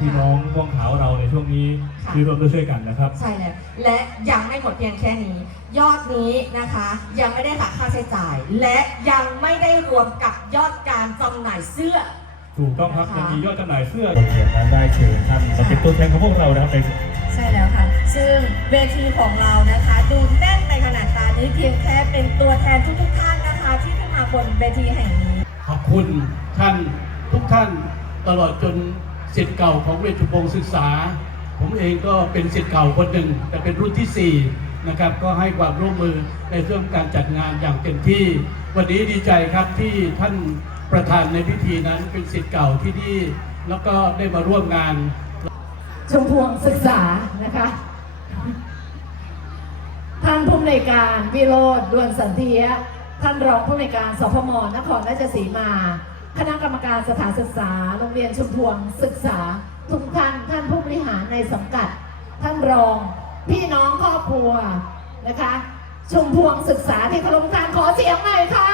พี่น้องม่วงขาวเราในช่วงนี้ค่ะที่ร่วมด้วยช่วยกันนะครับ ใช่แล้วและยังไม่หมดเพียงแค่นี้ ยอดนี้นะคะ ยังไม่ได้หักค่าใช้จ่าย และยังไม่ได้รวมกับยอดการจำหน่ายเสื้อ ถูกต้องครับนะคะยังมียอดจำหน่ายเสื้อเขียนนั้นได้เชิญท่านมาเป็นตัวแทนของพวกเรานะครับในใช่แล้วค่ะ ซึ่งเวทีของเรานะคะ ดูแน่นในขนาดตานี้เพียงแค่เป็นตัวแทนทุกๆท่านนะคะ ที่ขึ้นมาบนเวทีแห่งนี้ ขอบคุณท่านทุกท่านตลอดจน สิทธิ์เก่าของเวชพงศ์ศึกษา ผมเองก็เป็นสิทธิ์เก่าคนหนึ่ง แต่เป็นรุ่นที่4นะครับก็ให้ความร่วมมือในเรื่องการจัดงานอย่างเต็มที่ วันนี้ดีใจครับที่ท่านประธานในพิธีนั้นเป็นสิทธิ์เก่าที่นี่แล้วก็ได้มาร่วมงานชมพวงศึกษานะคะท่านผู้อำนวยการวิโรธดวนสันเทีย ท่านรองผู้อำนวยการสพมนครราชสีมา คณะกรรมการสถานศึกษา โรงเรียนชุมพวงศึกษา ทุกท่านท่านผู้บริหารในสังกัด ท่านรอง พี่น้องครอบครัวนะคะ ชุมพวงศึกษาที่เคารพทุกานขอเสียงหน่อยค่ะ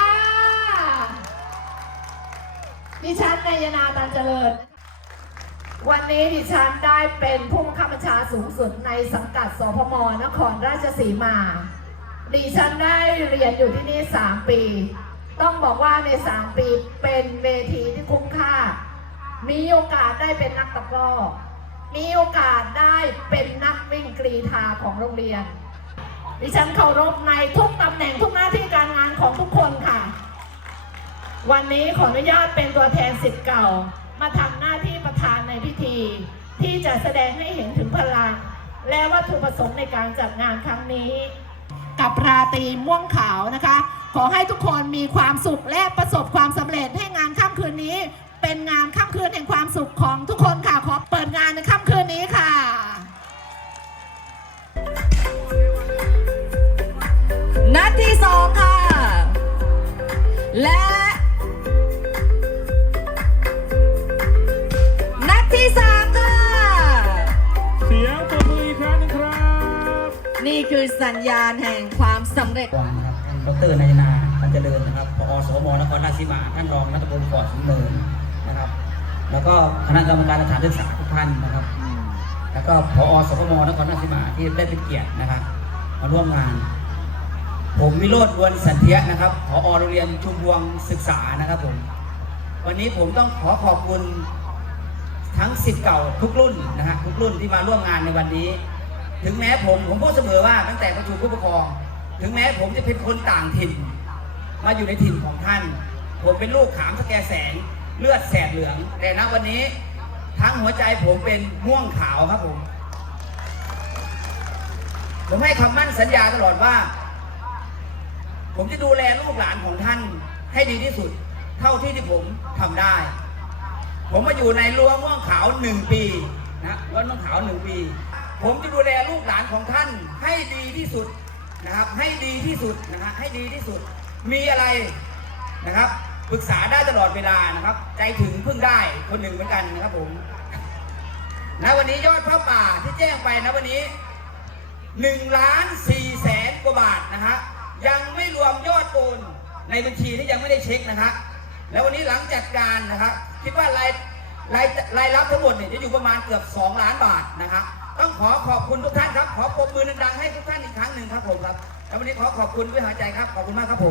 ดิฉันนายนาตันเจริญ วันนี้ดิฉันได้เป็นผู้บังคับบัญชาสูงสุดในสังกัดสพมนครราชสีมา ดิฉันได้เรียนอยู่ที่นี่ 3 ปี ต้องบอกว่าใน 3 ปีเป็นเวทีที่คุ้มค่า มีโอกาสได้เป็นนักตะกร้อ มีโอกาสได้เป็นนักวิ่งกรีธาของโรงเรียน ดิฉันเคารพในทุกตำแหน่งทุกหน้าที่การงานของทุกคนค่ะ วันนี้ขออนุญาตเป็นตัวแทนสิทธิ์เก่า มาทำหน้าที่ประธานในพิธี ที่จะแสดงให้เห็นถึงพลัง และวัตถุประสงค์ในการจัดงานครั้งนี้ กับราตรีม่วงขาวนะคะ ขอให้ทุกคนมีความสุขและประสบความสำเร็จให้งานค่ำคืนนี้ เป็นงานค่ำคืนแห่งความสุขของทุกคนค่ะ ขอเปิดงานในค่ำคืนนี้ค่ะนัดที่สองค่ะ และ คือสัญญาณแห่งความสำเร็จ วังนะครับดรนายนาตันเจริญนะครับพอสมนครราชสีมา ท่านรองนัทพลฟอร์ดสูงเนินนะครับ แล้วก็คณะกรรมการสถานศึกษาทุกท่านนะครับ แล้วก็พอสพมนครราชสีมาที่ได้เป็นเกียรตินะครับ มาร่วมงาน ผมวิโรธดวนสันเทียนะครับพอโรงเรียนชุมพวงศึกษานะครับผม วันนี้ผมต้องขอขอบคุณทั้งสิทธิ์เก่าทุกรุ่นนะฮะทุกรุ่นที่มาร่วมงานในวันนี้ ถึงแม้ผมผมพูดเสมอว่าตั้งแต่ประชุมผู้ปกครอง ถึงแม้ผมจะเป็นคนต่างถิ่น มาอยู่ในถิ่นของท่าน ผมเป็นลูกขามสแกแสงเลือดแสบเหลือง แต่ณวันนี้ทั้งหัวใจผมเป็นม่วงขาวครับผม ผมให้คำมั่นสัญญาตลอดว่า ผมจะดูแลลูกหลานของท่านให้ดีที่สุด เท่าที่ที่ผมทำได้ ผมมาอยู่ในรั้วม่วงขาวหนึ่งปีนะรั้วม่วงขาวหนึ่งปี ผมจะดูแลลูกหลานของท่านให้ดีที่สุดนะครับ ให้ดีที่สุดนะฮะให้ดีที่สุด มีอะไรนะครับปรึกษาได้ตลอดเวลานะครับ ใจถึงพึ่งได้คนหนึ่งเหมือนกันนะครับผมณวันนี้ยอดพระป่าที่แจ้งไปนะวันนี้หนึ่งล้านสี่แสนกว่าบาทนะฮะยังไม่รวมยอดโอนในบัญชีที่ยังไม่ได้เช็คนะฮะแล้ววันนี้หลังจัดการนะครับคิดว่ารายรายรายรับทั้งหมดเนี่ยจะอยู่ประมาณเกือบ 2 ล้านบาทนะครับ ต้องขอขอบคุณทุกท่านครับ ขอปรบมือดังๆให้ทุกท่านอีกครั้งหนึ่งครับผมครับ แล้ววันนี้ขอขอบคุณด้วยหัวใจครับ ขอบคุณมากครับผ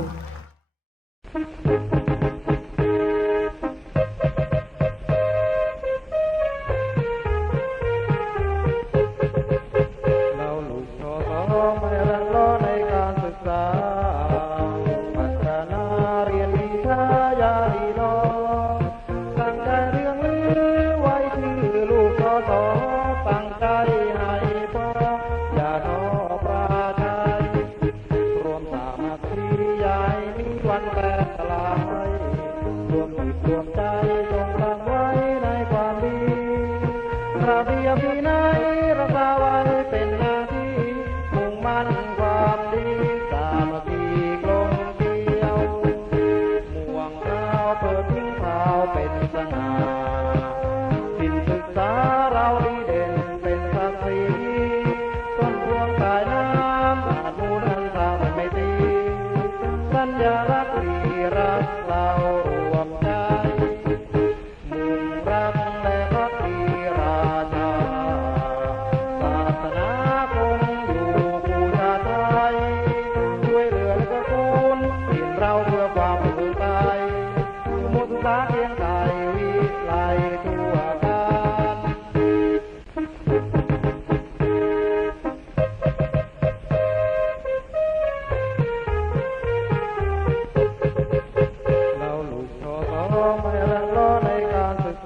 ม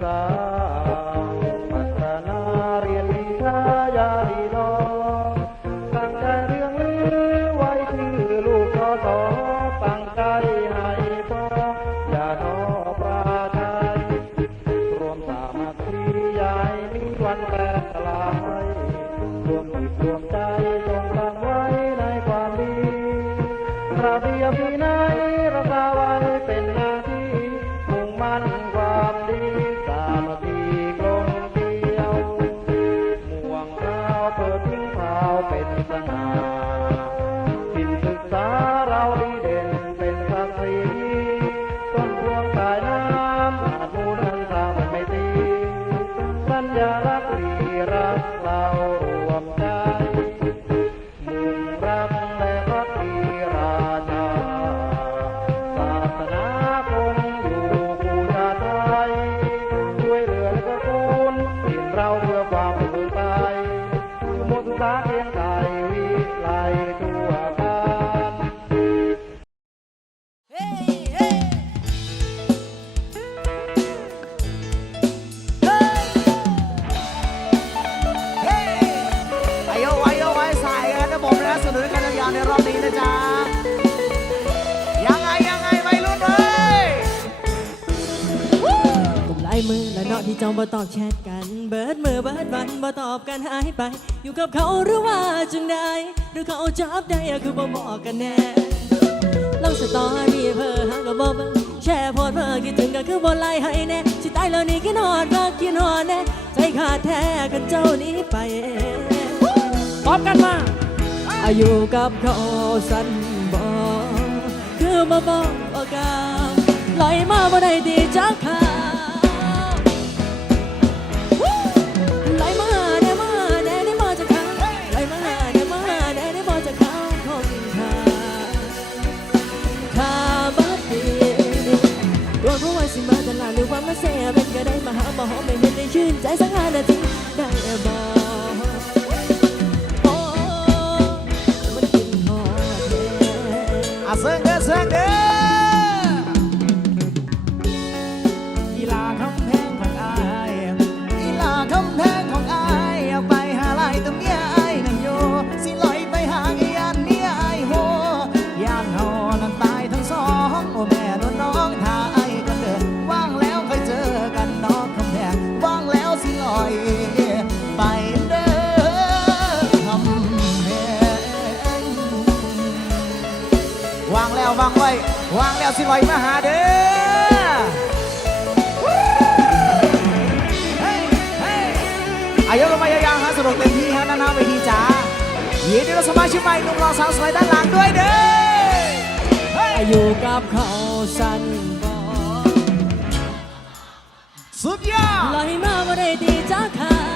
สาวปัตนาเรียนวิชายดีนอตั้งใจเรื่องลือไว้ชื่อลูกก็ต่อตั้งใจให้พ่ออย่าท้อปราชัรวมสามัคคียายมีวันแปร Thank you. มือและเนาะที่เจ้าบ่ตอบแชทกัน เบิดมือเบิดวันบ่ตอบกันหายไป อยู่กับเขาหรือว่าจังใดหรือเขาจับได้อะคือบ่บอกกันแน่ลงสตอรี่เพ้อหาก็บ่เบิ่งแชร์โพสต์เพ้อคิดถึงก็คือบ่ไล่ให้แน่สิตายแล้วนี่คิดฮอดรักคิดฮอดแน่ใจขาดแท้กันเจ้านี้ไปพร้อมกันมาอายุกับเขาสั้นบ่คือมาบอกว่ากาลอยมาบ่ได้ดีจักขา มาเสียเป็นก็ได้มาหามาหอมไม่เห็นได้ชื่นใจสักห้านาทีได้บอกโอ้มันกินหอมแท้อะเซิงเด้อเซิงเด้อ แล้วสิลอยมาหาเด้อเฮ้ยเฮ้ยอายกลงมายาวๆฮะสนุกเต็มที่ฮะน้านาเวทีจ๋ายินดีต้อนรับสมาชิกใหม่หนุ่มหล่อสาวสวยด้านหลังด้วยเด้อเฮ้ยอายุกับเขาสั้นบ่สุดยอดลอยมาบ่ได้ดีจ้าค่ะ